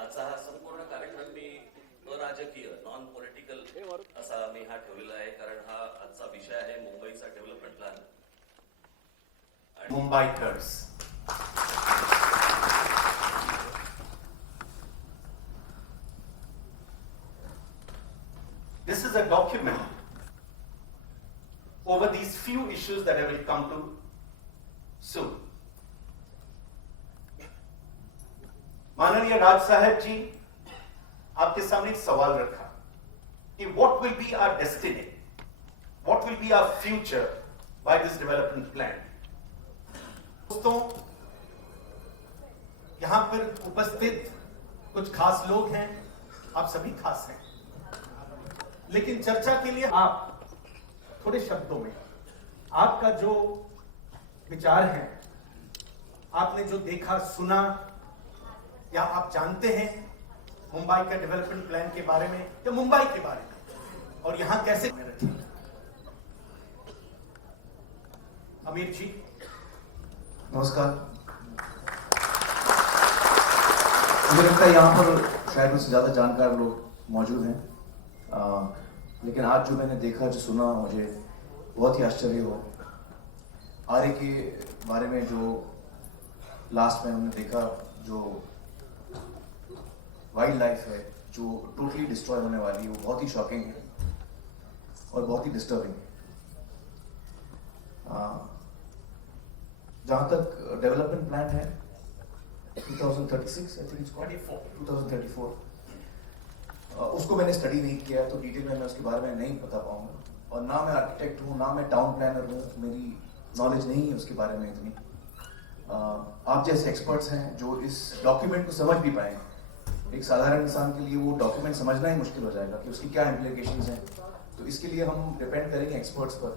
आजचा हा संपूर्ण कार्यक्रम मी अराजकीय नॉन पॉलिटिकल असा मी हा ठेवलेला आहे, कारण हा आजचा विषय आहे मुंबईचा development plan. Mumbaikars, this is a document over these few issues that I will come to soon. माननीय राज साहब जी, आपके सामने एक सवाल रखा कि what will be our destiny, what will be our future by this development plan. दोस्तों, यहां पर उपस्थित कुछ खास लोग हैं, आप सभी खास हैं, लेकिन चर्चा के लिए आप थोड़े शब्दों में आपका जो विचार है, आपने जो देखा सुना या आप जानते हैं मुंबई का डेवलपमेंट प्लान के बारे में या मुंबई के बारे में और यहां कैसे रखें. अमीर जी नमस्कार. मुझे लगता है यहाँ पर शायद मुझसे ज़्यादा जानकार लोग मौजूद हैं, लेकिन आज जो मैंने देखा जो सुना मुझे बहुत ही आश्चर्य हुआ. आर्य के बारे में जो लास्ट में हमने देखा, जो वाइल्ड लाइफ है जो टोटली डिस्ट्रॉय होने वाली है, वो बहुत ही शॉकिंग है और बहुत ही डिस्टर्बिंग है. जहाँ तक डेवलपमेंट प्लान है 2036 आई थिंक 2034 उसको मैंने स्टडी नहीं किया, तो डिटेल में मैं उसके बारे में नहीं बता पाऊंगा। और ना मैं आर्किटेक्ट हूँ, ना मैं टाउन प्लानर हूँ, मेरी नॉलेज नहीं है उसके बारे में इतनी। आप जैसे एक्सपर्ट्स हैं जो इस डॉक्यूमेंट को समझ भी पाए। एक साधारण इंसान के लिए वो डॉक्यूमेंट समझना ही मुश्किल हो जाएगा कि उसकी क्या इम्प्लीकेशंस हैं। तो इसके लिए हम डिपेंड करेंगे एक्सपर्ट्स पर,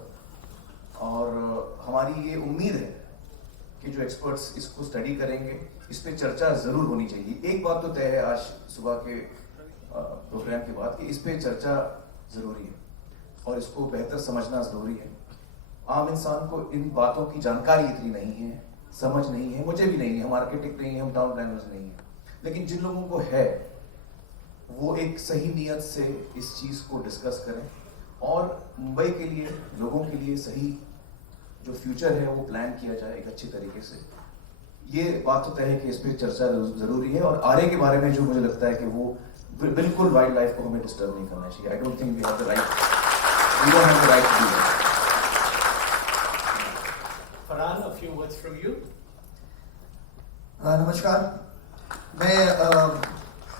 और हमारी ये उम्मीद है कि जो एक्सपर्ट्स इसको स्टडी करेंगे, इस पे चर्चा जरूर होनी चाहिए। एक बात तो तय है आज सुबह के प्रोग्राम के बाद कि इस पे चर्चा जरूरी है और इसको बेहतर समझना जरूरी है। आम इंसान को इन बातों की जानकारी इतनी नहीं है, समझ नहीं है, मुझे भी नहीं है, हम आर्किटेक्ट नहीं है, हम टाउन प्लानर्स नहीं है, लेकिन जिन लोगों को है वो एक सही नियत से इस चीज को डिस्कस करें और मुंबई के लिए, लोगों के लिए सही जो फ्यूचर है वो प्लान किया जाए एक अच्छी तरीके से। ये बात तो तय है कि इस पर चर्चा जरूरी है। और आरे के बारे में जो मुझे लगता है कि वो बिल्कुल वाइल्ड लाइफ को हमें डिस्टर्ब नहीं करना चाहिए। I don't think we have the right, we don't have the right to do that. Farhan, a few words from you. नमस्कार। मैं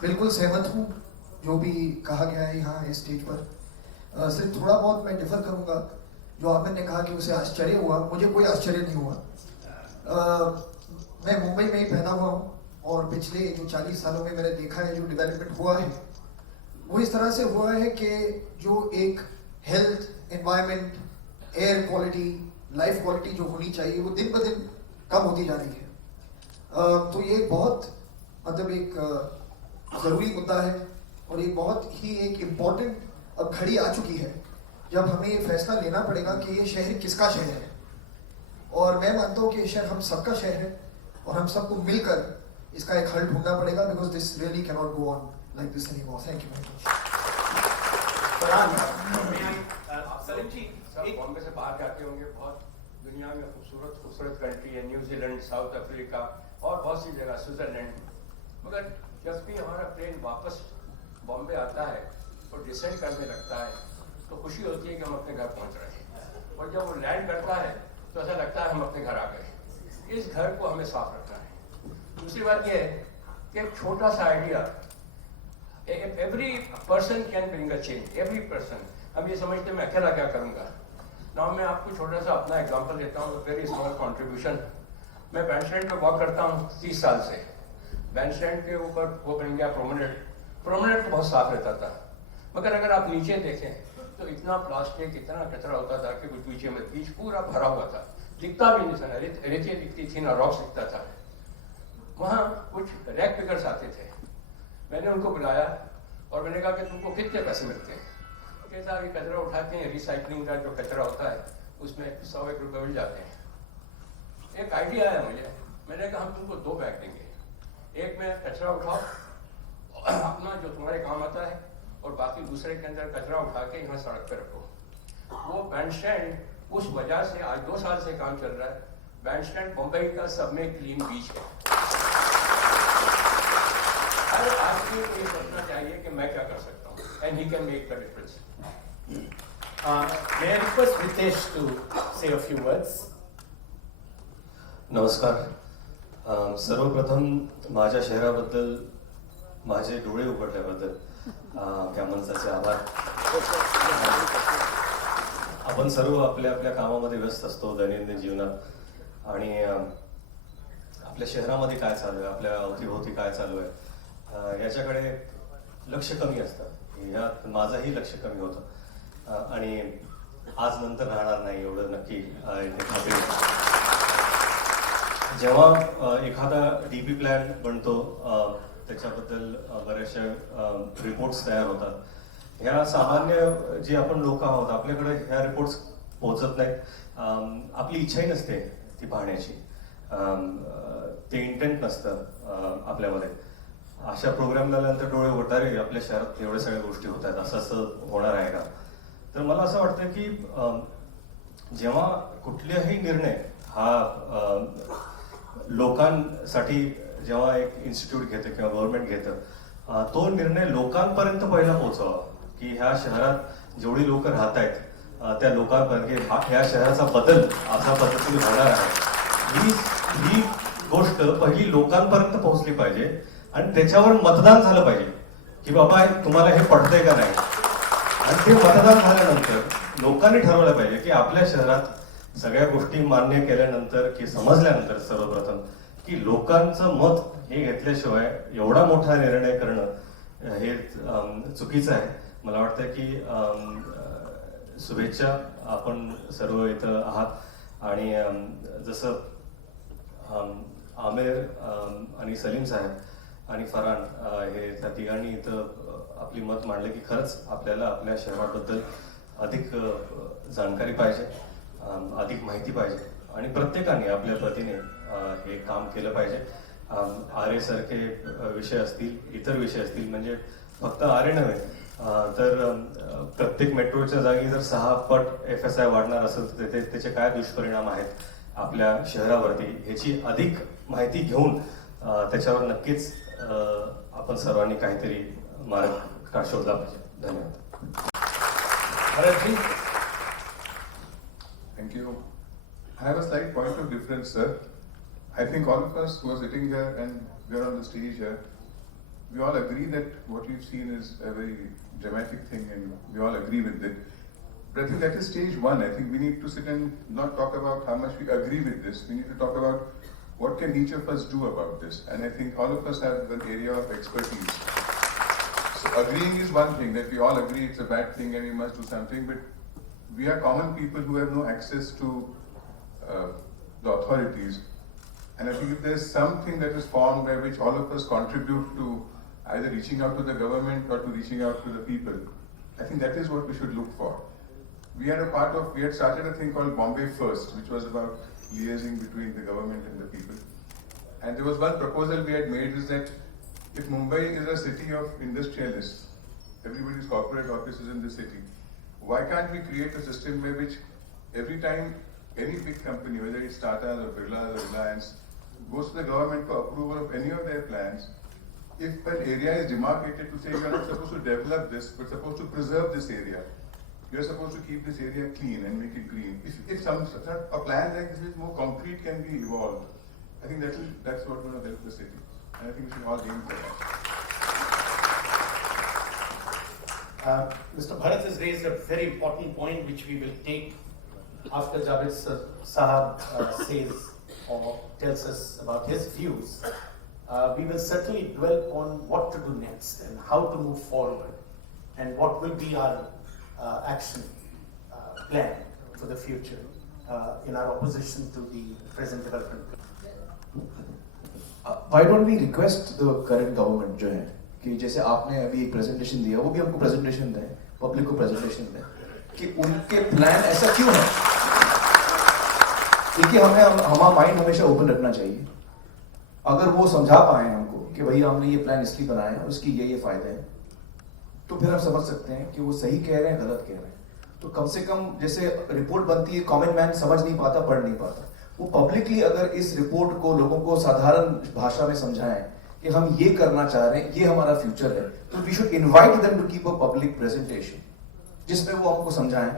बिल्कुल सहमत हूँ जो भी कहा गया है यहाँ इस स्टेज पर। सिर्फ थोड़ा बहुत मैं डिफर करूँगा। जो आमिर ने कहा कि उसे आश्चर्य हुआ, मुझे कोई आश्चर्य नहीं हुआ। मैं मुंबई में ही पैदा हुआ हूँ और पिछले जो 40 सालों में मैंने देखा है जो डेवलपमेंट हुआ है वो इस तरह से हुआ है कि जो एक health, environment, air quality, life quality जो होनी चाहिए वो दिन ब दिन कम होती जा रही है। तो ये बहुत मतलब एक ज़रूरी मुद्दा है और ये बहुत ही एक इम्पॉर्टेंट अब घड़ी आ चुकी है जब हमें ये फैसला लेना पड़ेगा कि ये शहर किसका शहर है। और मैं मानता हूँ कि ये शहर हम सबका शहर है और हम सबको मिलकर इसका एक हल ढूंढना पड़ेगा, because this really can not go on like this anymore. Thank you very much. Salim ji, सब बॉम्बे से बाहर जाते होंगे, बहुत दुनिया में खूबसूरत खूबसूरत कंट्री है, न्यूजीलैंड, साउथ अफ्रीका और बहुत सी जगह, स्विट्जरलैंड। मगर जब भी हमारा प्लेन वापस बॉम्बे आता है और डिसेंड करने लगता है तो खुशी होती है कि हम अपने घर पहुंच रहे हैं, और जब वो लैंड करता है तो ऐसा लगता है हम अपने घर आ गए। इस घर को हमें साफ रखना है। दूसरी बात यह है कि एक छोटा सा idea, every person can bring a change, every person. हम ये समझते मैं अकेला क्या करूँगा ना। मैं आपको छोटा सा अपना एग्जाम्पल देता हूँ, वेरी स्मॉल कॉन्ट्रीब्यूशन। मैं बैंड स्टैंड पर वॉक करता हूँ 30 साल से। बैंड स्टैंड के ऊपर वो बन गया प्रोमेनेड तो बहुत साफ रहता था, मगर अगर आप नीचे देखें तो इतना प्लास्टिक, इतना कचरा होता था कि कुछ नीचे में बीच पूरा भरा हुआ था, दिखता भी नहीं था, रेती दिखती थी ना रॉक्स दिखता था। वहाँ कुछ रैक पिकर्स आते थे, मैंने उनको बुलाया और मैंने कहा कि तुमको कितने पैसे मिलते हैं? कहता ये कचरा उठाते हैं, रिसाइकलिंग का जो कचरा होता है उसमें 100-1 रुपये मिल जाते हैं। एक आइडिया आया मुझे, मैंने कहा हम तुमको 2 बैग देंगे, एक में कचरा उठाओ अपना जो तुम्हारे काम आता है, और बाकी दूसरे के अंदर कचरा उठा के यहाँ सड़क पे रखो। वो बैंड स्टैंड उस वजह से आज 2 साल से काम चल रहा है। बैंड स्टैंड मुंबई का सब में क्लीन बीच है। हर आदमी को ये सोचना चाहिए कि मैं क्या कर सकता हूँ, and he can make the difference. May I request Ritesh to say a few words? नमस्कार. सर्वप्रथम माझ्या शहराबद्दल माझे डोळे उघडल्याबद्दल त्या माणसाचे आभार. आपण सर्व आपल्या आपल्या कामामध्ये व्यस्त असतो दैनंदिन जीवनात, आणि आपल्या शहरामध्ये काय चालू आहे, आपल्या अवतीभोवती काय चालू आहे याच्याकडे लक्ष कमी असतं. यात माझंही लक्ष कमी होतं आणि आज नंतर राहणार नाही एवढं नक्की इथे खात्री. जेव्हा एखादा डीपी प्लॅन बनतो त्याच्याबद्दल बरेचसे रिपोर्ट्स तयार होतात. ह्या सामान्य जे आपण लोक आहोत आपल्याकडे ह्या रिपोर्ट्स पोहोचत नाहीत. आपली इच्छाही नसते ती पाहण्याची, ते इंटेंट नसतं आपल्यामध्ये. अशा प्रोग्राम झाल्यानंतर डोळे उघडतात, रे आपल्या शहरात एवढ्या सगळ्या गोष्टी होत आहेत, असं होणार आहे का. तर मला असं वाटतं की जेव्हा कुठलाही निर्णय हा लोकांसाठी जेव्हा एक इन्स्टिट्यूट घेतं किंवा गव्हर्नमेंट घेतं, तो निर्णय लोकांपर्यंत पहिला पोहोचावा की ह्या शहरात जेवढी लोक राहत आहेत त्या लोकांपर्यंत ह्या शहराचा बदल अशा पद्धतीने होणार आहे, ही गोष्ट पहिली लोकांपर्यंत पोहोचली पाहिजे आणि त्याच्यावर मतदान झालं पाहिजे की बाबा तुम्हाला हे पडतंय का नाही. आणि ते मतदान झाल्यानंतर लोकांनी ठरवलं पाहिजे की आपल्या शहरात सगळ्या गोष्टी मान्य केल्यानंतर की समजल्यानंतर सर्वप्रथम की लोकांचं मत हे घेतल्याशिवाय एवढा मोठा निर्णय करणं हे चुकीचं आहे. मला वाटतं की शुभेच्छा, आपण सर्व इथं आहात. आणि जसं आमिर आणि सलीम साहेब आणि फरहान हे त्या तिघांनी इथं आपली मत मांडले की खरंच आपल्याला आपल्या शहराबद्दल अधिक जाणकारी पाहिजे, अधिक माहिती पाहिजे आणि प्रत्येकाने आपल्या परीने हे काम केलं पाहिजे. आरे सारखे विषय असतील, इतर विषय असतील, म्हणजे फक्त आरे नव्हे तर प्रत्येक मेट्रोच्या जागी जर 6 पट FSI वाढणार असेल तर त्याचे काय दुष्परिणाम आहेत आपल्या शहरावरती ह्याची अधिक माहिती घेऊन त्याच्यावर नक्कीच आपण सर्वांनी काहीतरी मार्ग शोधला पाहिजे. धन्यवाद. Bharat ji. Thank you. I have a slight point of difference, sir. I think all of us who are sitting here and we are on the stage here, we all agree that what we've seen is a very dramatic thing and we all agree with it. But I think that is stage one. I think we need to sit and not talk about how much we agree with this. We need to talk about what can each of us do about this. And I think all of us have an area of expertise. So agreeing is one thing, that we all agree it's a bad thing and we must do something, but we are common people who have no access to the authorities. And I think if there's something that is formed by which all of us contribute to either reaching out to the government or to reaching out to the people, I think that is what we should look for. We had started a thing called Bombay First, which was about liaising between the government and the people. And there was one proposal we had made is that if Mumbai is a city of industrialists, everybody's corporate offices in the city, why can't we create a system by which every time any big company, whether it's Tata or Birla or Reliance, goes to the government for approval of any of their plans, if an area is demarcated to say you're not supposed to develop this, but supposed to preserve this area, you're supposed to keep this area clean and make it green. If a plan like this is more concrete can be evolved, I think that's what will help the city. And I think we should all aim for that. Mr. Bharat has raised a very important point which we will take after Javed Sahab says or tells us about his views. We will certainly dwell on what to do next and how to move forward and what will be our action plan for the future in our opposition to the present development plan. Why don't we request the current government जो है कि जैसे आपने अभी एक presentation दिया, वो भी हमको प्रेजेंटेशन दें, पब्लिक को प्रेजेंटेशन दें कि उनके प्लान ऐसा क्यों है. देखिए, हमारा माइंड हमेशा ओपन रखना चाहिए. अगर वो समझा पाए हमको कि भैया हमने ये प्लान इसलिए बनाया है, उसकी ये फायदे हैं, तो फिर हम समझ सकते हैं कि वो सही कह रहे हैं, गलत कह रहे हैं. तो कम से कम जैसे रिपोर्ट बनती है, कॉमन मैन समझ नहीं पाता, पढ़ नहीं पाता, वो पब्लिकली अगर इस रिपोर्ट को लोगों को साधारण भाषा में समझाएं कि हम ये करना चाह रहे हैं, ये हमारा फ्यूचर है, तो we should invite them to keep a public presentation जिसमें वो हमको समझाएं,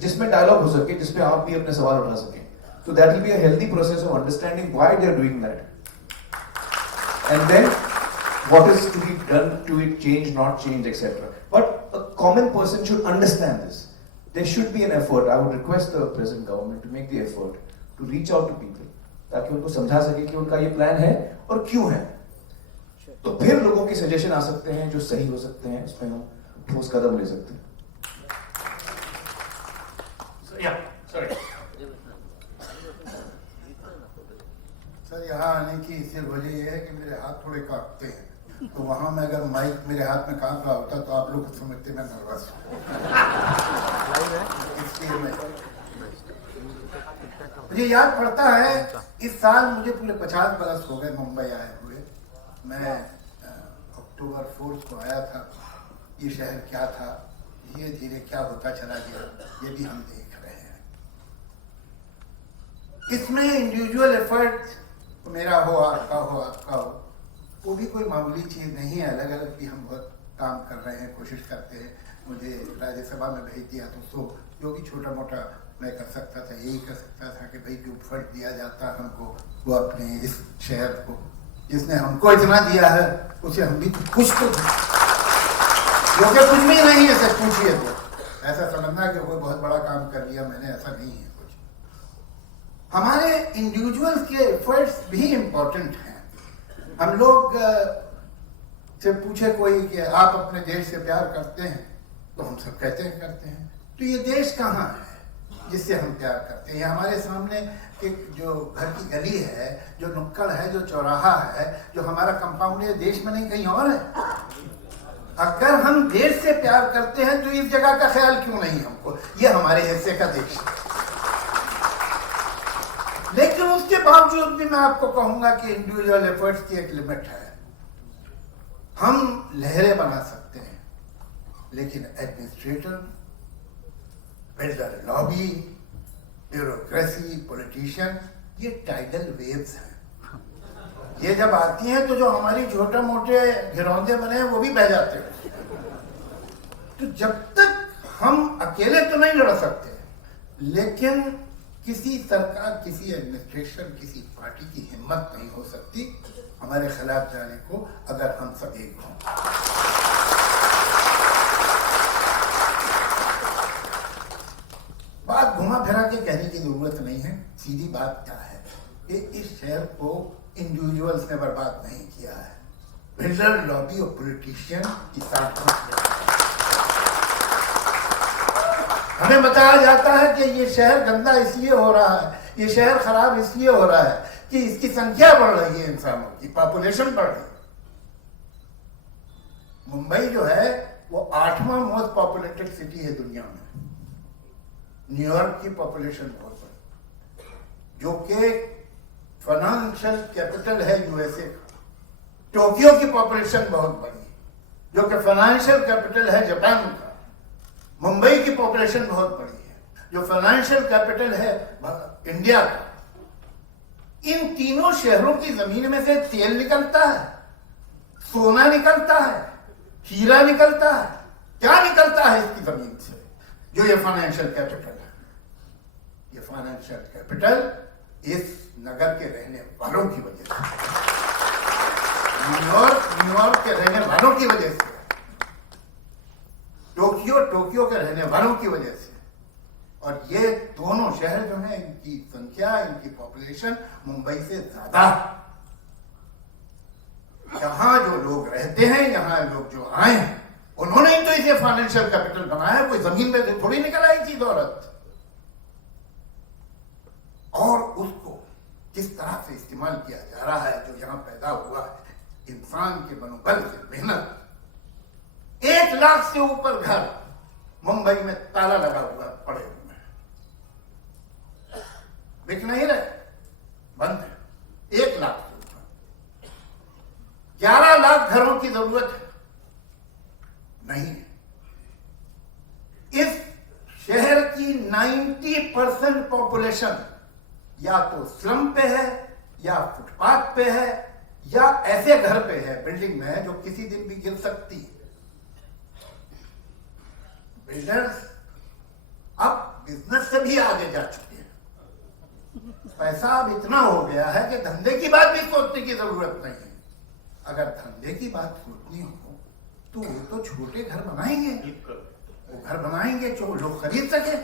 जिसमें डायलॉग हो सके, जिसमें आप भी अपने सवाल उठा सकें. So that will be a healthy process of understanding why they are doing that, and then what is to be done to it, change, not change, etc. But a common person should understand this. There should be an effort. I would request the present government to make the effort to reach out to people, ताकि उनको समझा सके कि उनका ये plan है और क्यों है. तो फिर लोगों के सजेशन आ सकते हैं जो सही हो सकते हैं, उसमें हम ठोस कदम ले सकते हैं. So, yeah, sorry. सर, यहाँ आने की सिर्फ वजह यह है कि मेरे हाथ थोड़े कांपते हैं, तो वहाँ में अगर माइक मेरे हाथ में कांप रहा होता तो आप लोग समझते मैं नर्वस हूँ. इसलिए मुझे याद पड़ता है, इस साल मुझे पूरे 50 बरस हो गए मुंबई आए हुए. मैं अक्टूबर 4 को आया था. ये शहर क्या था, धीरे धीरे क्या होता चला गया, ये भी हम देख रहे हैं. इसमें इंडिविजुअल एफर्ट मेरा हो, आपका हो, आपका हो, वो भी कोई मामूली चीज़ नहीं है. अलग अलग भी हम बहुत काम कर रहे हैं, कोशिश करते हैं. मुझे राज्यसभा में भेज दिया तो जो भी छोटा मोटा मैं कर सकता था, यही कर सकता था कि भाई जो फंड दिया जाता हमको वो अपने इस शहर को जिसने हमको इतना दिया है उसे हम भी कुछ तो दें। जो कि कुछ भी नहीं है, सच पूछिए तो ऐसा समझना कि कोई बहुत बड़ा काम कर लिया मैंने, ऐसा नहीं है कुछ। हमारे इंडिविजुअल्स के एफर्ट्स भी इम्पोर्टेंट हैं। हम लोग से पूछे कोई कि आप अपने देश से प्यार करते हैं, तो हम सब कहते हैं करते हैं। तो ये देश कहाँ है जिससे हम प्यार करते हैं? ये हमारे सामने एक जो घर की गली है, जो नुक्कड़ है, जो चौराहा है, जो हमारा कंपाउंड है, देश में नहीं कहीं और है। अगर हम देश से प्यार करते हैं तो इस जगह का ख्याल क्यों नहीं हमको? ये हमारे हिस्से का देश है। लेकिन उसके बावजूद भी मैं आपको कहूंगा कि इंडिविजुअल एफर्ट्स की एक लिमिट है। हम लहरें बना सकते हैं, लेकिन administrator, builder lobby, bureaucracy, politician, ये टाइडल वेव्स हैं। ये जब आती हैं तो जो हमारी छोटे मोटे घिरौंदे बने हैं वो भी बह जाते हैं। तो जब तक हम अकेले तो नहीं लड़ सकते, लेकिन किसी सरकार, किसी एडमिनिस्ट्रेशन, किसी पार्टी की हिम्मत नहीं हो सकती हमारे खिलाफ जाने को, अगर हम सब एक हों। बात घुमा फिरा के कहने की जरूरत नहीं है। सीधी बात क्या है कि इस शहर को इंडिविजुअल्स ने बर्बाद नहीं किया है, बिल्डर लॉबी और पॉलिटिशियन की साथ। हमें बताया जाता है कि ये शहर गंदा इसलिए हो रहा है, ये शहर खराब इसलिए हो रहा है कि इसकी संख्या बढ़ रही है, इंसानों की पॉपुलेशन बढ़ रही है। मुंबई जो है वो 8वां मोस्ट पॉपुलेटेड सिटी है दुनिया में। न्यूयॉर्क की पॉपुलेशन बहुत बड़ी, जो कि फाइनेंशियल कैपिटल है यूएसए का। टोक्यो की पॉपुलेशन बहुत बड़ी, जो कि फाइनेंशियल कैपिटल है जापान का। मुंबई की पॉपुलेशन बहुत बड़ी है, जो फाइनेंशियल कैपिटल है इंडिया का। इन तीनों शहरों की जमीन में से तेल निकलता है, सोना निकलता है, हीरा निकलता है। क्या निकलता है इसकी जमीन से? जो ये फाइनेंशियल कैपिटल है। ये फाइनेंशियल कैपिटल इस नगर के रहने वालों की वजह से, न्यूयॉर्क के रहने वालों की वजह से, टोक्यो के रहने वालों की वजह से। और ये दोनों शहर जो हैं, इनकी संख्या, इनकी पॉपुलेशन मुंबई से ज्यादा। यहां जो लोग रहते हैं, यहां लोग जो आए हैं, उन्होंने तो इसे फाइनेंशियल कैपिटल बनाया। कोई जमीन में थोड़ी निकल आई थी दौलत। और उसको किस तरह से इस्तेमाल किया जा रहा है, जो यहां पैदा हुआ है इंसान के मनोबल से, मेहनत। 1 लाख से ऊपर घर मुंबई में ताला लगा हुआ पड़े हुए हैं, बिक नहीं रहे, बंद है। 1 लाख से ऊपर 11 लाख घरों की जरूरत है, नहीं है। इस शहर की 90% पॉपुलेशन या तो स्लम पे है, या फुटपाथ पे है, या ऐसे घर पे है, बिल्डिंग में है, जो किसी दिन भी गिर सकती है। बिल्डर्स अब बिजनेस से भी आगे जा चुके हैं। पैसा अब इतना हो गया है कि धंधे की बात भी सोचने की जरूरत नहीं है। अगर धंधे की बात सोचनी हो तो वो तो छोटे घर बनाएंगे, वो घर बनाएंगे जो लोग खरीद सके।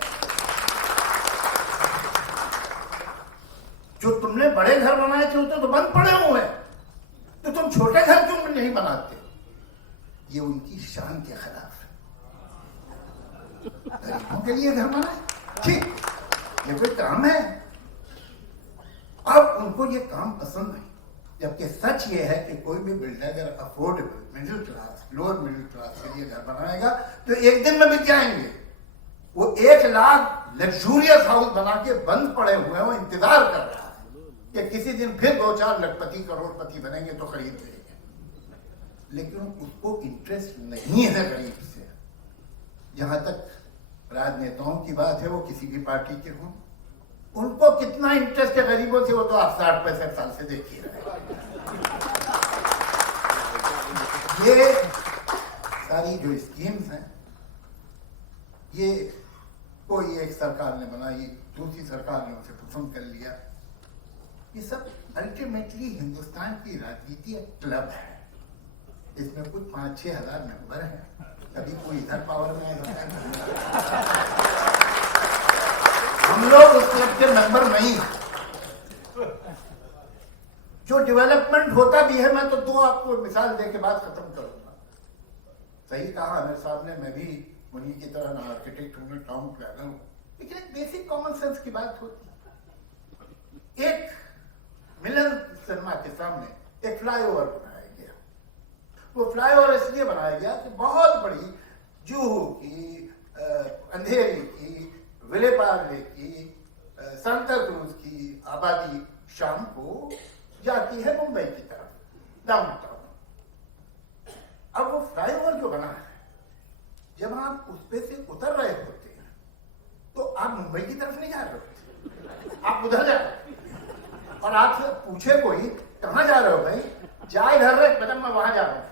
जो तुमने बड़े घर बनाए थे वो तो बंद पड़े हुए हैं, तो तुम छोटे घर क्यों नहीं बनाते? ये उनकी शान के खिलाफ है। गरीबों के लिए घर बनाए, ठीक, ये कोई काम है? अब उनको ये काम पसंद नहीं। जबकि सच ये है कि कोई भी बिल्डर अगर affordable, middle class, lower middle class के लिए घर बनाएगा तो एक दिन में बिक जाएंगे। वो 1 लाख लग्जूरियस हाउस बना के बंद पड़े हुए हैं, वो इंतजार कर रहा है कि किसी दिन फिर 2-4 लखपति, करोड़पति बनेंगे तो खरीद लेंगे। लेकिन उसको इंटरेस्ट नहीं है गरीब से। जहां तक राजनेताओं की बात है, वो किसी भी पार्टी के हों, उनको कितना इंटरेस्ट है गरीबों से, वो तो आप 60-65 साल से देखिए रहे। ये सारी जो स्कीम्स हैं, ये कोई एक सरकार ने बनाई, दूसरी सरकार ने उसे पसंद कर लिया। ये सब अल्टीमेटली हिंदुस्तान की राजनीति एक क्लब है। इसमें कुछ 5-6 हजार मेंबर हैं, कभी कोई इधर पावर में आएगा। हम लोग उस क्लब के मेंबर नहीं। जो डेवलपमेंट होता भी है, मैं तो 2 आपको मिसाल दे के बात खत्म करूंगा। सही कहा आमिर साहब ने, मैं भी उन्हीं की तरह ना आर्किटेक्ट हूं, ना टाउन प्लानर हूं, लेकिन एक बेसिक कॉमन सेंस की बात होती है। एक मिलन सिनेमा के सामने एक फ्लाईओवर बनाया गया। वो फ्लाईओवर इसलिए बनाया गया कि बहुत बड़ी जुहू की, अंधेरी की, विले पार्ले की, सांता क्रूज की आबादी शाम को जाती है मुंबई की तरफ, डाउनटाउन। अब वो फ्लाईओवर जो बना है, जब आप उस पे से उतर रहे होते हैं तो आप मुंबई की तरफ नहीं जा रहे होते, आप उधर जा रहे हैं। और आपसे पूछे कोई कहां जा रहे हो भाई, जा इधर रहे, मैडम मैं वहां जा रहा हूं।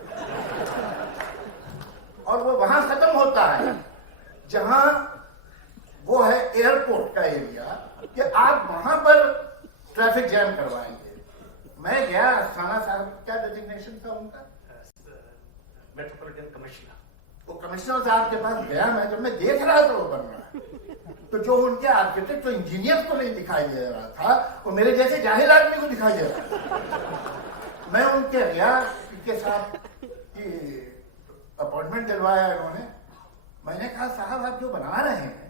और वो वहां खत्म होता है जहां वो है एयरपोर्ट का एरिया, कि आप वहां पर ट्रैफिक जैम करवाएंगे। मैं गया, अस्थाना साहब क्या डेजिग्नेशन था उनका, मेट्रोपॉलिटन कमिश्नर। वो कमिश्नर साहब के पास गया मैं, जब मैं देख रहा था वो बन रहा है, तो जो उनके आर्किटेक्ट तो इंजीनियर को नहीं दिखाई दे रहा था, वो मेरे जैसे जाहिल आदमी को दिखाई दे रहा था। मैं उनके गया, उनके साथ अपॉइंटमेंट दिलवाया इन्होंने। मैंने कहा साहब आप जो बना रहे हैं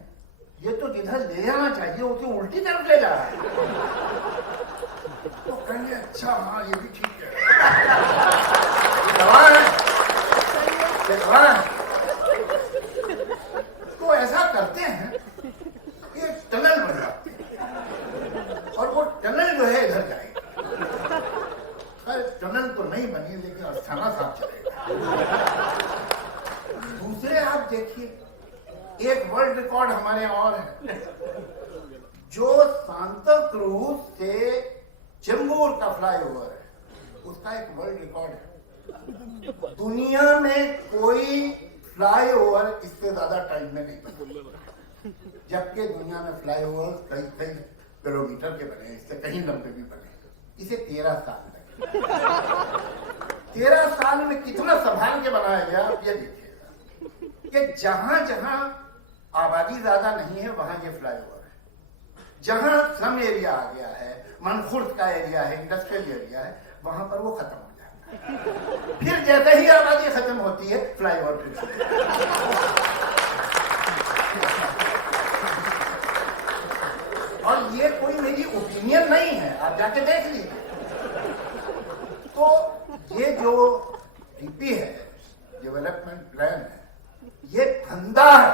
ये तो जिधर ले जाना चाहिए उसे उल्टी तरफ ले जा रहा है। तो कहेंगे अच्छा हाँ ये भी ठीक है, ये दवा है। तो ऐसा करते हैं, ये टनल बन जाती है और वो टनल जो है इधर जाएगी। टनल तो नहीं बनी, लेकिन अस्थाना साहब चलेगा। दूसरे आप देखिए, एक वर्ल्ड रिकॉर्ड हमारे और है, जो सांता क्रूज से चेंबूर का फ्लाईओवर है, उसका एक वर्ल्ड रिकॉर्ड है। दुनिया में कोई फ्लाईओवर इससे ज्यादा टाइम में नहीं बना, जबकि दुनिया में फ्लाईओवर कई कई किलोमीटर के बने, इससे कहीं लंबे भी बने। इसे 13 साल लगे। 13 साल में कितना संभाल के बनाया गया, आप ये देखिएगा कि जहां जहां आबादी ज्यादा नहीं है वहां ये फ्लाईओवर है। जहां स्लम एरिया आ गया है, मनखुर्द का एरिया है, इंडस्ट्रियल एरिया है, वहां पर वो खत्म हो जाता है। फिर जैसे ही आबादी खत्म होती है फ्लाईओवर फिर से। और ये कोई मेरी ओपिनियन नहीं है, आप जाके देख लीजिए। तो ये जो डीपी है, डेवलपमेंट प्लान है, ये फंदा है,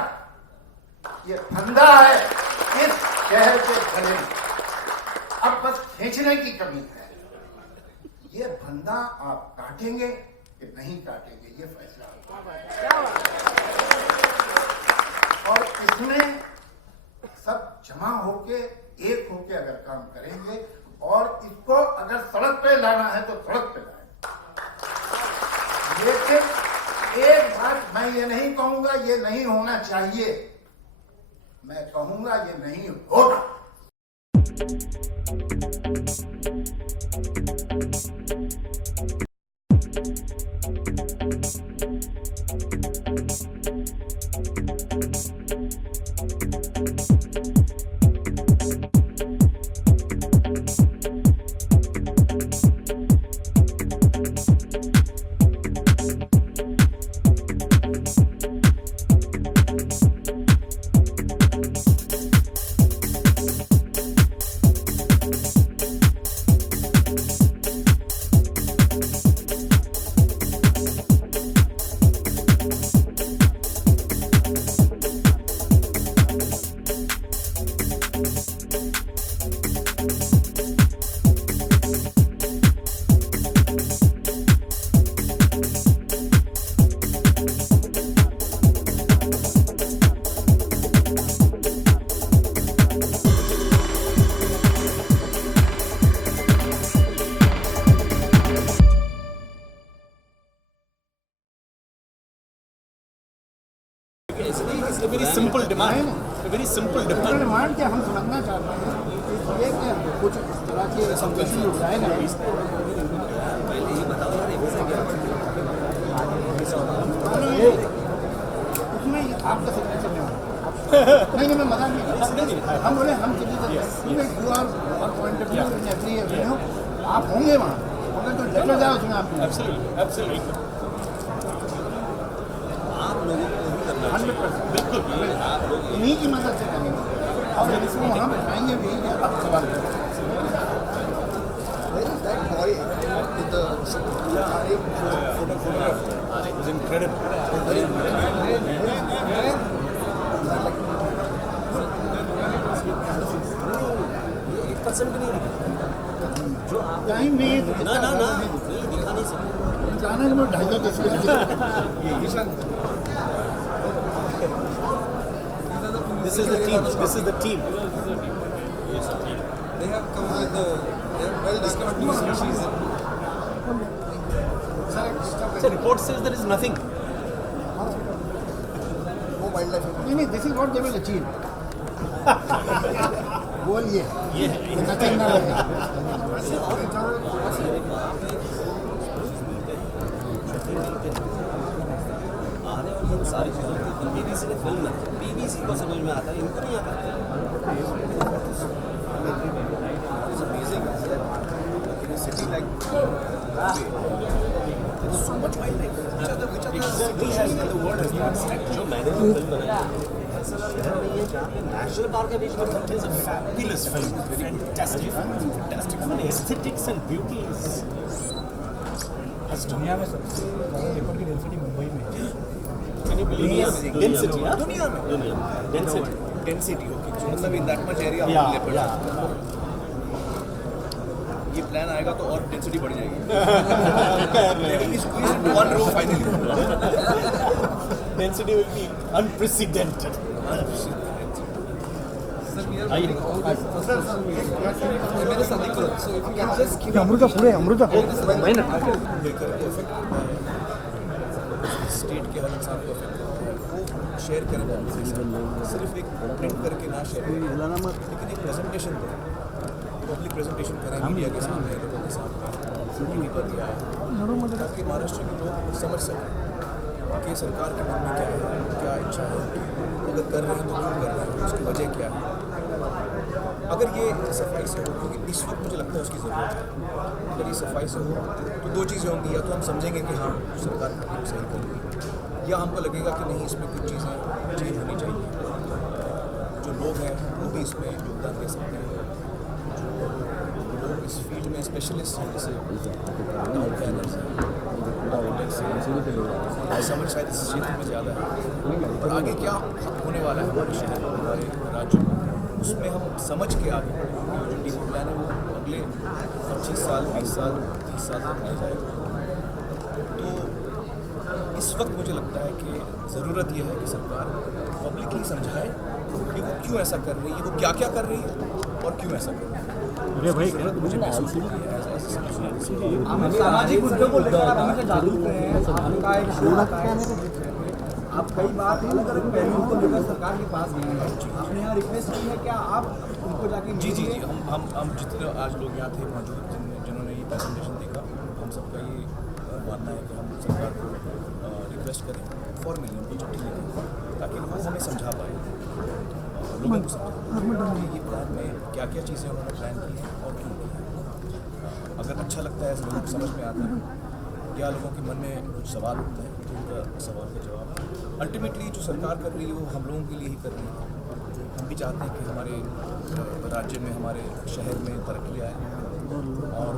ये फंदा है इस शहर के गले में। अब बस खींचने की कमी है। ये फंदा आप काटेंगे कि नहीं काटेंगे, ये फैसला होगा। और इसमें सब जमा होके, एक होके अगर काम करेंगे, और इसको अगर सड़क पे लाना है तो सड़क पे लाएं। लेकिन एक बात मैं ये नहीं कहूंगा ये नहीं होना चाहिए, मैं कहूंगा ये नहीं होगा। It's a very simple demand. A very simple demand. Demand क्या हम समझना चाहते हैं, इसलिए कि कुछ तरह के संघर्ष उठाए ना उसमें आपका सिग्नेचर नहीं होगा। नहीं मैं मजाक नहीं कर रहा। हम बोले हम आप होंगे वहाँ मगर तो लेटर जाओ उसमें आप 100% बिल्कुल उन्हीं की मदद से करेंगे और इसको हम बताएंगे भी कि आप सवाल करें। टाइम नहीं ना दिखा नहीं सकते जाना में 250 This is the team. This is the team. They have come with they have well discovered new species. So report says there is nothing. वो wildlife नहीं this is what they will achieve. गोल ये nothing ना लगे। आने वाली सारी चीज़ों की बीबीसी ने फिल्म है बीबीसी को समझ में आता है इनको नहीं आता City like there's so much wildlife. Which are the cities in the world has not seen? जो मैंने जो फिल्म बनाई ऐसा शहर नहीं है जहाँ पे नेशनल पार्क के बीच में It is a fabulous film. Fantastic. Fantastic. I mean, aesthetics and beauty is. दुनिया में सबसे ज़्यादा पेपर की डेंसिटी मुंबई में है। Can you believe it? Density, हाँ? दुनिया में Density. density okay. So मतलब in that much area Yeah, leopard. yeah. ये प्लान आएगा तो और डेंसिटी बढ़ जाएगी. They will be squeezed into one row finally. Density will be unprecedented. मेरे साथ देखो. So if you can just keep Amrita पूरे अमृता स्टेट के हर इंसान को अफेक्ट करता है वो शेयर करें सिर्फ एक प्रिंट करके ना शेयर करें लेकिन एक प्रेजेंटेशन दें पब्लिक प्रेजेंटेशन करें मीडिया के सामने लोगों के सामने टीवी पर दिया ताकि महाराष्ट्र के लोग समझ सकें कि सरकार के मन में क्या है क्या इच्छा है अगर कर रहे हैं तो क्यों कर रहे हैं उसकी वजह क्या है अगर ये सफाई से हो क्योंकि इस वक्त मुझे लगता है उसकी ज़रूरत है अगर ये सफाई से हो तो दो चीज़ें होंगी या तो हम समझेंगे कि हाँ सरकार सही करेगी या हमको लगेगा कि नहीं इसमें कुछ चीज़ें चेंज होनी चाहिए जो लोग हैं वो भी इसमें योगदान दे सकते हैं जो लोग इस फील्ड में स्पेशलिस्ट हैं जैसे प्लानर्स हैं समझ शायद इस क्षेत्र में ज़्यादा है और आगे क्या होने वाला है हमारे शहर में हमारे राज्य में उसमें हम समझ के आगे जो टीम प्लान है वो अगले 25 साल 20 साल 30 साल तक रह जाएगा तो इस वक्त मुझे लगता है कि ज़रूरत यह है कि सरकार पब्लिकली समझाए कि वो क्यों ऐसा कर रही है वो क्या क्या कर रही है और क्यों ऐसा कर रही है ज़रूरत मुझे महसूस होती है सामाजिक मुद्दों को लेकर आप हमेशा जागरूक रहे हैं आपका एक शो रखा है आप कई बार अलग अलग पहलुओं को लेकर सरकार के पास गए हैं आपने यहाँ रिक्वेस्ट की है क्या आप उनको जाके जी हम जितने आज लोग यहाँ थे मौजूद जिन्होंने ये प्रेजेंटेशन देखा हम सबका ये मानना है कि हम सरकार को रिक्वेस्ट करें फॉर्मली उनको चिट्ठी लिखें ताकि वो हमें समझा पाए लोगों को समझा कि ये प्लान में क्या क्या चीज़ें उन्होंने प्लान की हैं और क्यों की हैं अगर अच्छा लगता है लोगों को समझ में आता है या लोगों के मन में कुछ सवाल उठता है तो उनका सवाल का जवाब अल्टीमेटली जो सरकार कर रही है वो हम लोगों के लिए ही कर रही है हम भी चाहते हैं कि हमारे राज्य में हमारे शहर में तरक्की आए और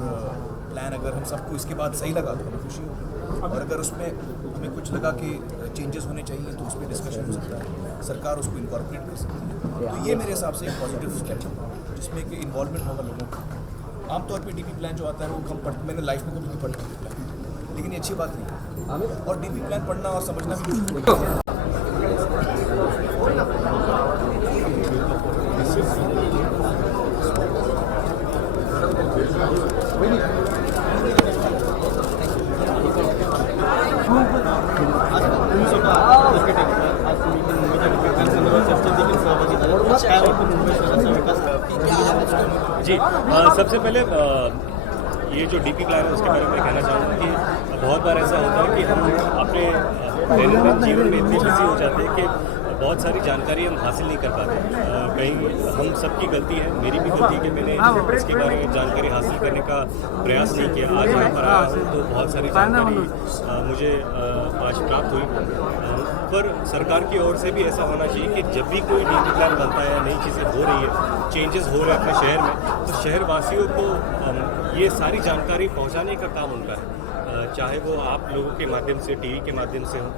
प्लान अगर हम सबको इसके बाद सही लगा तो हमें खुशी होगी और अगर उसमें हमें कुछ लगा कि चेंजेस होने चाहिए तो उस पर डिस्कशन हो सकता है सरकार उसको इनकॉर्पोरेट कर सकती है तो ये मेरे हिसाब से एक पॉजिटिव स्टेप है जिसमें कि इन्वॉल्वमेंट होगा लोगों का आमतौर पर डीपी प्लान जो आता है वो हम मैंने लाइफ में कभी नहीं पढ़ा डीपी प्लान लेकिन ये अच्छी बात नहीं और डीपी प्लान पढ़ना और समझना भी मुश्किल है जी सबसे पहले ये जो डीपी प्लान है उसके बारे में कहना चाहूँगा कि बहुत बार ऐसा होता है कि हम अपने दैनिक जीवन में इतने बिजी हो जाते हैं कि बहुत सारी जानकारी हम हासिल नहीं कर पाते। कहीं हम सबकी गलती है, मेरी भी गलती है कि मैंने इसके बारे में जानकारी हासिल करने का प्रयास नहीं किया। आज यहाँ पर आया हूँ तो बहुत सारी जानकारी मुझे आज प्राप्त हुई। पर सरकार की ओर से भी ऐसा होना चाहिए कि जब भी कोई डीपी प्लान बनता है या नई चीज़ें हो रही है, चेंजेस हो रहे हैं अपने शहर में, तो शहरवासियों को ये सारी जानकारी पहुँचाने का काम उनका है। चाहे वो आप लोगों के माध्यम से, टीवी के माध्यम से हो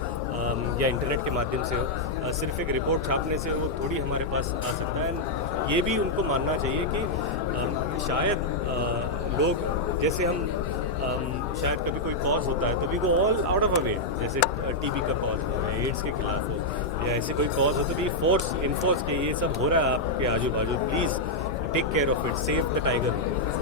या इंटरनेट के माध्यम से हो। सिर्फ एक रिपोर्ट छापने से वो थोड़ी हमारे पास आ सकता है। ये भी उनको मानना चाहिए कि शायद लोग जैसे हम शायद कभी कोई कॉज होता है तो we go all out of a way, जैसे टीबी का कॉज हो या एड्स के खिलाफ हो या ऐसे कोई कॉज हो तो भी फोर्स इन्फोर्स के ये सब हो रहा है आपके आजू बाजू, please take care of it, save the tiger.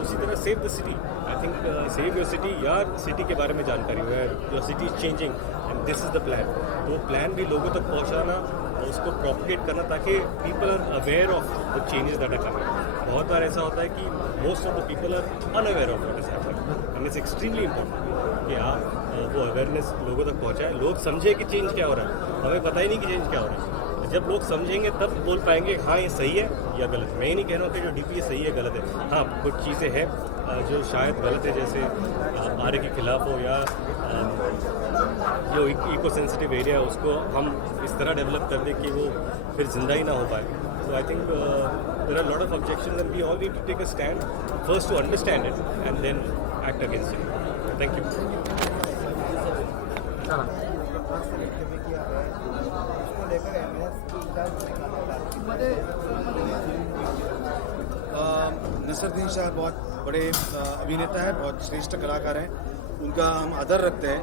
उसी तरह save the city. I think save your city, यार सिटी के बारे में जानकारी हो, your city is changing and this is the plan. तो वो प्लान भी लोगों तक पहुँचाना और उसको प्रोपगेट करना ताकि people are aware of the changes that are coming. बहुत बार ऐसा होता है कि most of the people are unaware of what is happening and it's extremely important कि आप वो अवेयरनेस लोगों तक पहुँचाएं, लोग समझे कि चेंज क्या हो रहा है। हमें पता ही नहीं कि चेंज क्या हो रहा है। जब लोग समझेंगे तब बोल पाएंगे हाँ ये सही है या गलत। मैं ही नहीं कह रहा हूँ कि जो डीपी सही है गलत है। हाँ कुछ चीज़ें हैं जो शायद गलत है, जैसे आर्य के खिलाफ हो या जो इको सेंसिटिव एरिया उसको हम इस तरह डेवलप कर दें कि वो फिर जिंदा ही ना हो पाए। So I think there are a lot of objections and we all need to take a stand first to understand it and then act against it. Thank you. Nasruddin Shah बहुत बड़े अभिनेता है, बहुत श्रेष्ठ कलाकार हैं, उनका हम आदर रखते हैं,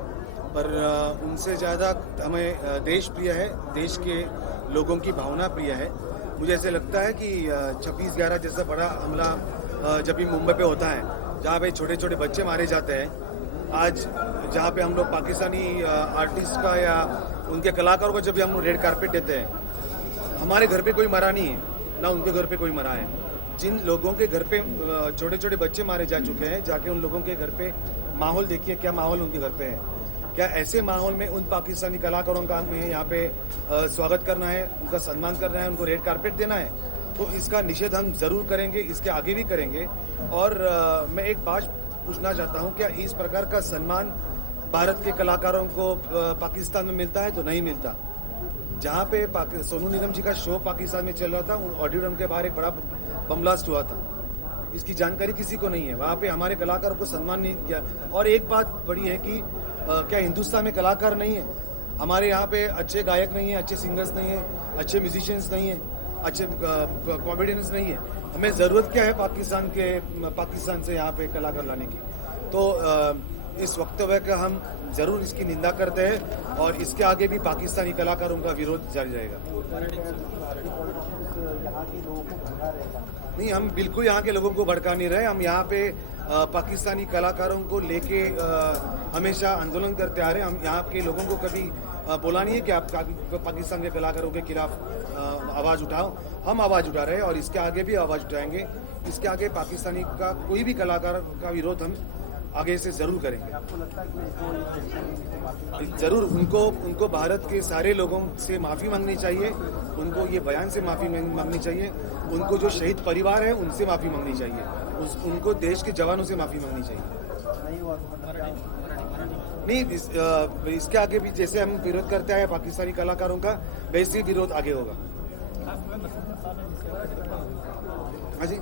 पर उनसे ज़्यादा हमें देश प्रिय है, देश के लोगों की भावना प्रिय है। मुझे ऐसे लगता है कि 26/11 जैसा बड़ा हमला जब भी मुंबई पे होता है, जहाँ पे छोटे छोटे बच्चे मारे जाते हैं, आज जहाँ पे हम लोग पाकिस्तानी आर्टिस्ट का या उनके कलाकारों को जब भी हम लोग रेड कारपेट देते हैं, हमारे घर पे कोई मरा नहीं है, ना उनके घर पे कोई मरा है। जिन लोगों के घर पे छोटे छोटे बच्चे मारे जा चुके हैं, जाके उन लोगों के घर पे माहौल देखिए, क्या माहौल उनके घर पे है। क्या ऐसे माहौल में उन पाकिस्तानी कलाकारों का हमें यहाँ पे स्वागत करना है, उनका सम्मान करना है, उनको रेड कारपेट देना है? तो इसका निषेध हम जरूर करेंगे, इसके आगे भी करेंगे। और मैं एक बात पूछना चाहता हूँ, क्या इस प्रकार का सम्मान भारत के कलाकारों को पाकिस्तान में मिलता है? तो नहीं मिलता। जहाँ पे सोनू निगम जी का शो पाकिस्तान में चल रहा था, ऑडिटोरियम के बाहर एक बड़ा बम ब्लास्ट हुआ था, इसकी जानकारी किसी को नहीं है। वहाँ पे हमारे कलाकारों को सम्मान नहीं किया। और एक बात बड़ी है कि क्या हिंदुस्तान में कलाकार नहीं है? हमारे यहाँ पे अच्छे गायक नहीं है, अच्छे सिंगर्स नहीं है, अच्छे म्यूजिशियंस नहीं है, अच्छे कॉमेडियंस नहीं है। हमें ज़रूरत क्या है पाकिस्तान से यहाँ पे कलाकार लाने की? तो इस वक्तव्य का हम जरूर इसकी निंदा करते हैं और इसके आगे भी पाकिस्तानी कलाकारों का विरोध जारी रहेगा। नहीं, हम बिल्कुल यहाँ के लोगों को भड़का नहीं रहे। हम यहाँ पे पाकिस्तानी कलाकारों को लेके हमेशा आंदोलन करते आ रहे हैं। हम यहाँ के लोगों को कभी बोला नहीं है कि आप पाकिस्तान के कलाकारों के खिलाफ आवाज़ उठाओ। हम आवाज़ उठा रहे हैं और इसके आगे भी आवाज़ उठाएंगे। इसके आगे पाकिस्तानी का कोई भी कलाकार का विरोध हम आगे से जरूर करेंगे। जरूर उनको भारत के सारे लोगों से माफ़ी मांगनी चाहिए, उनको ये बयान से माफ़ी मांगनी चाहिए, उनको जो शहीद परिवार है उनसे माफ़ी मांगनी चाहिए, उनको देश के जवानों से माफ़ी मांगनी चाहिए। नहीं, इसके आगे भी जैसे हम विरोध करते हैं पाकिस्तानी कलाकारों का, वैसे ही विरोध आगे होगा। हाँ जी,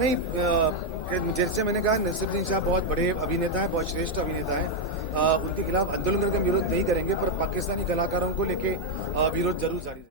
नहीं, जैसे मैंने कहा नसरुद्दीन शाह बहुत बड़े अभिनेता हैं, बहुत श्रेष्ठ अभिनेता हैं। उनके खिलाफ आंदोलन करके विरोध नहीं करेंगे, पर पाकिस्तानी कलाकारों को लेके विरोध जरूर जारी